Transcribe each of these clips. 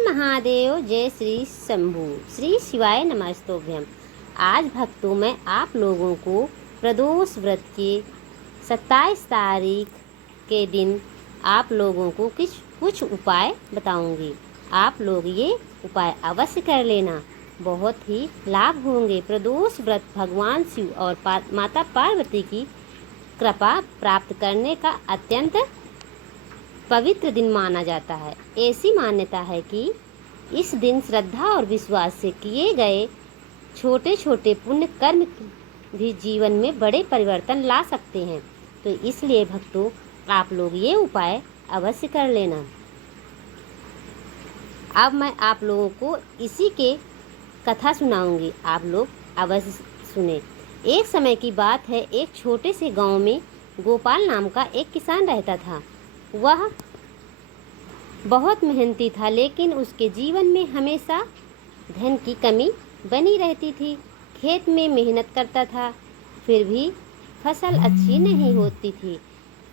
महादेव, जय श्री शंभू, श्री शिवाय नमस्तोभ्यम। आज भक्तों मैं आप लोगों को प्रदोष व्रत के 27 तारीख के दिन आप लोगों को कुछ उपाय बताऊंगी। आप लोग ये उपाय अवश्य कर लेना, बहुत ही लाभ होंगे। प्रदोष व्रत भगवान शिव और माता पार्वती की कृपा प्राप्त करने का अत्यंत पवित्र दिन माना जाता है। ऐसी मान्यता है कि इस दिन श्रद्धा और विश्वास से किए गए छोटे छोटे पुण्य कर्म भी जीवन में बड़े परिवर्तन ला सकते हैं। तो इसलिए भक्तों, आप लोग ये उपाय अवश्य कर लेना। अब मैं आप लोगों को इसी के कथा सुनाऊंगी, आप लोग अवश्य सुने। एक समय की बात है, एक छोटे से गांव में गोपाल नाम का एक किसान रहता था। वह बहुत मेहनती था, लेकिन उसके जीवन में हमेशा धन की कमी बनी रहती थी। खेत में मेहनत करता था, फिर भी फसल अच्छी नहीं होती थी।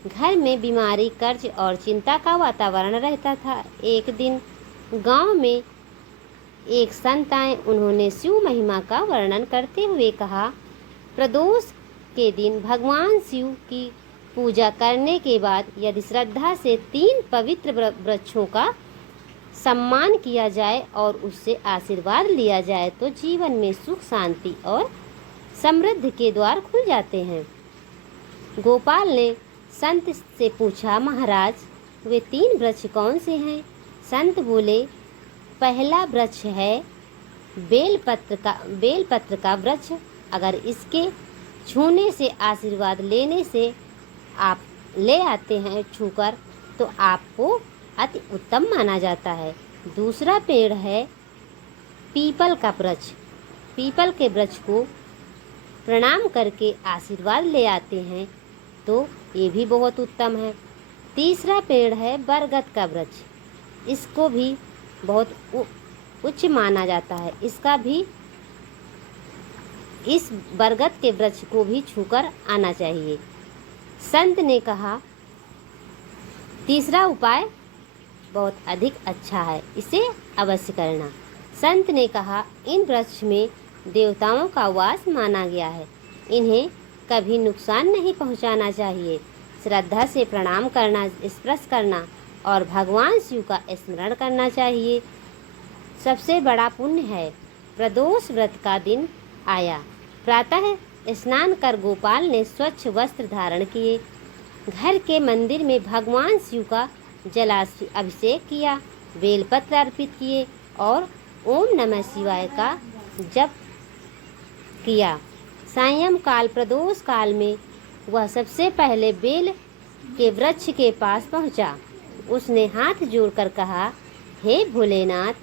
घर में बीमारी, कर्ज और चिंता का वातावरण रहता था। एक दिन गांव में एक संत आए। उन्होंने शिव महिमा का वर्णन करते हुए कहा, प्रदोष के दिन भगवान शिव की पूजा करने के बाद यदि श्रद्धा से 3 पवित्र वृक्षों का सम्मान किया जाए और उससे आशीर्वाद लिया जाए तो जीवन में सुख, शांति और समृद्धि के द्वार खुल जाते हैं। गोपाल ने संत से पूछा, महाराज वे 3 वृक्ष कौन से हैं? संत बोले, पहला वृक्ष है बेलपत्र का वृक्ष। अगर इसके छूने से, आशीर्वाद लेने से आप ले आते हैं छूकर, तो आपको अति उत्तम माना जाता है। दूसरा पेड़ है पीपल का वृक्ष। पीपल के वृक्ष को प्रणाम करके आशीर्वाद ले आते हैं तो ये भी बहुत उत्तम है। तीसरा पेड़ है बरगद का वृक्ष। इसको भी बहुत उच्च माना जाता है। इस बरगद के वृक्ष को भी छूकर आना चाहिए। संत ने कहा, तीसरा उपाय बहुत अधिक अच्छा है, इसे अवश्य करना। संत ने कहा, इन वृक्ष में देवताओं का वास माना गया है, इन्हें कभी नुकसान नहीं पहुंचाना चाहिए। श्रद्धा से प्रणाम करना, स्पर्श करना और भगवान शिव का स्मरण करना चाहिए। सबसे बड़ा पुण्य है। प्रदोष व्रत का दिन आया। प्रातः स्नान कर गोपाल ने स्वच्छ वस्त्र धारण किए। घर के मंदिर में भगवान शिव का जलाभिषेक किया, बेलपत्र अर्पित किए और ओम नमः शिवाय का जप किया। सायंकाल प्रदोष काल में वह सबसे पहले बेल के वृक्ष के पास पहुंचा। उसने हाथ जोड़कर कहा, हे भोलेनाथ,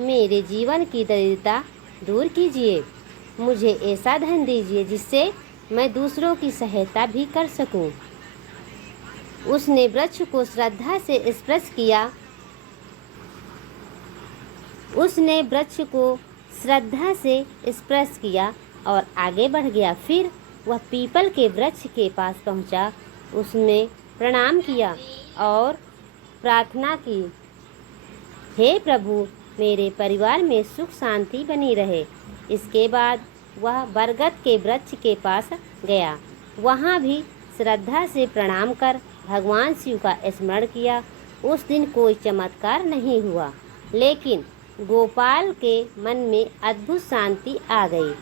मेरे जीवन की दरिद्रता दूर कीजिए। मुझे ऐसा धन दीजिए जिससे मैं दूसरों की सहायता भी कर सकूं। उसने वृक्ष को श्रद्धा से स्पर्श किया। और आगे बढ़ गया। फिर वह पीपल के वृक्ष के पास पहुंचा। उसने प्रणाम किया और प्रार्थना की, हे प्रभु, मेरे परिवार में सुख शांति बनी रहे। इसके बाद वह बरगद के वृक्ष के पास गया। वहाँ भी श्रद्धा से प्रणाम कर भगवान शिव का स्मरण किया। उस दिन कोई चमत्कार नहीं हुआ, लेकिन गोपाल के मन में अद्भुत शांति आ गई।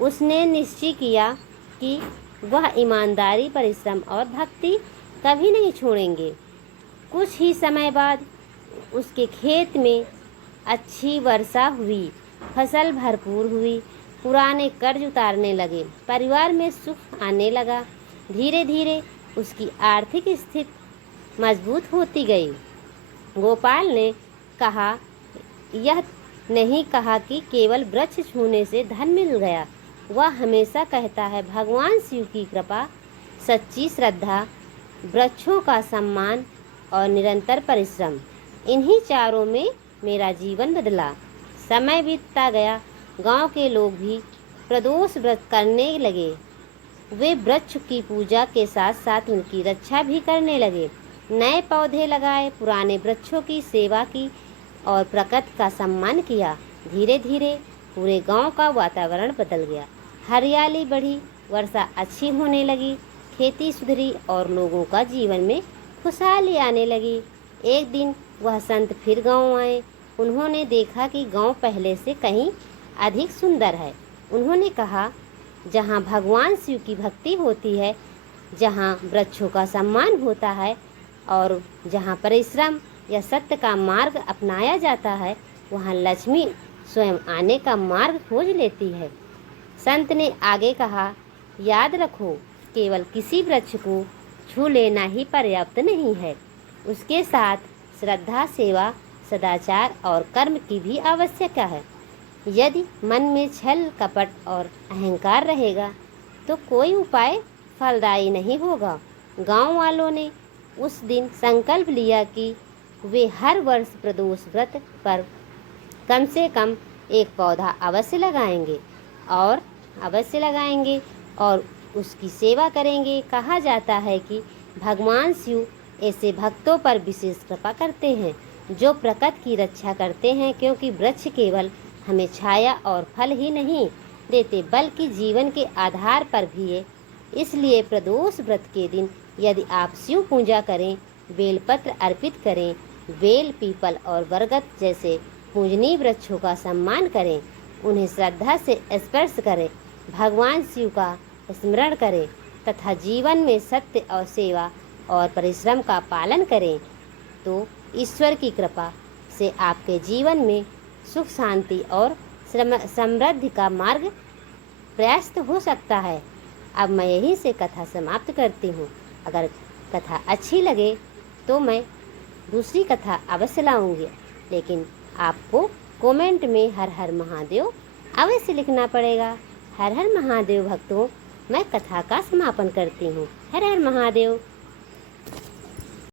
उसने निश्चय किया कि वह ईमानदारी, परिश्रम और भक्ति कभी नहीं छोड़ेंगे। कुछ ही समय बाद उसके खेत में अच्छी वर्षा हुई, फसल भरपूर हुई, पुराने कर्ज उतारने लगे, परिवार में सुख आने लगा। धीरे धीरे उसकी आर्थिक स्थिति मजबूत होती गई। गोपाल ने कहा, यह नहीं कहा कि केवल वृक्ष छूने से धन मिल गया। वह हमेशा कहता है, भगवान शिव की कृपा, सच्ची श्रद्धा, वृक्षों का सम्मान और निरंतर परिश्रम, इन्हीं चारों में मेरा जीवन बदला। समय बीतता गया। गांव के लोग भी प्रदोष व्रत करने लगे। वे वृक्ष की पूजा के साथ साथ उनकी रक्षा भी करने लगे। नए पौधे लगाए, पुराने वृक्षों की सेवा की और प्रकृति का सम्मान किया। धीरे धीरे पूरे गांव का वातावरण बदल गया। हरियाली बढ़ी, वर्षा अच्छी होने लगी, खेती सुधरी और लोगों का जीवन में खुशहाली आने लगी। एक दिन वह संत फिर गांव आए। उन्होंने देखा कि गांव पहले से कहीं अधिक सुंदर है। उन्होंने कहा, जहाँ भगवान शिव की भक्ति होती है, जहाँ वृक्षों का सम्मान होता है और जहाँ परिश्रम या सत्य का मार्ग अपनाया जाता है, वहाँ लक्ष्मी स्वयं आने का मार्ग खोज लेती है। संत ने आगे कहा, याद रखो, केवल किसी वृक्ष को छू लेना ही पर्याप्त नहीं है, उसके साथ श्रद्धा, सेवा, सदाचार और कर्म की भी आवश्यकता है। यदि मन में छल, कपट और अहंकार रहेगा तो कोई उपाय फलदायी नहीं होगा। गांव वालों ने उस दिन संकल्प लिया कि वे हर वर्ष प्रदोष व्रत पर कम से कम एक पौधा अवश्य लगाएंगे और उसकी सेवा करेंगे। कहा जाता है कि भगवान शिव ऐसे भक्तों पर विशेष कृपा करते हैं जो प्रकृति की रक्षा करते हैं, क्योंकि वृक्ष केवल हमें छाया और फल ही नहीं देते बल्कि जीवन के आधार पर भी है। इसलिए प्रदोष व्रत के दिन यदि आप शिव पूजा करें, बेलपत्र अर्पित करें, बेल, पीपल और बरगद जैसे पूजनीय वृक्षों का सम्मान करें, उन्हें श्रद्धा से स्पर्श करें, भगवान शिव का स्मरण करें तथा जीवन में सत्य और सेवा और परिश्रम का पालन करें, तो ईश्वर की कृपा से आपके जीवन में सुख, शांति और समृद्धि का मार्ग प्रशस्त हो सकता है। अब मैं यहीं से कथा समाप्त करती हूँ। अगर कथा अच्छी लगे तो मैं दूसरी कथा अवश्य लाऊंगी, लेकिन आपको कमेंट में हर हर महादेव अवश्य लिखना पड़ेगा। हर हर महादेव भक्तों, मैं कथा का समापन करती हूँ। हर हर महादेव।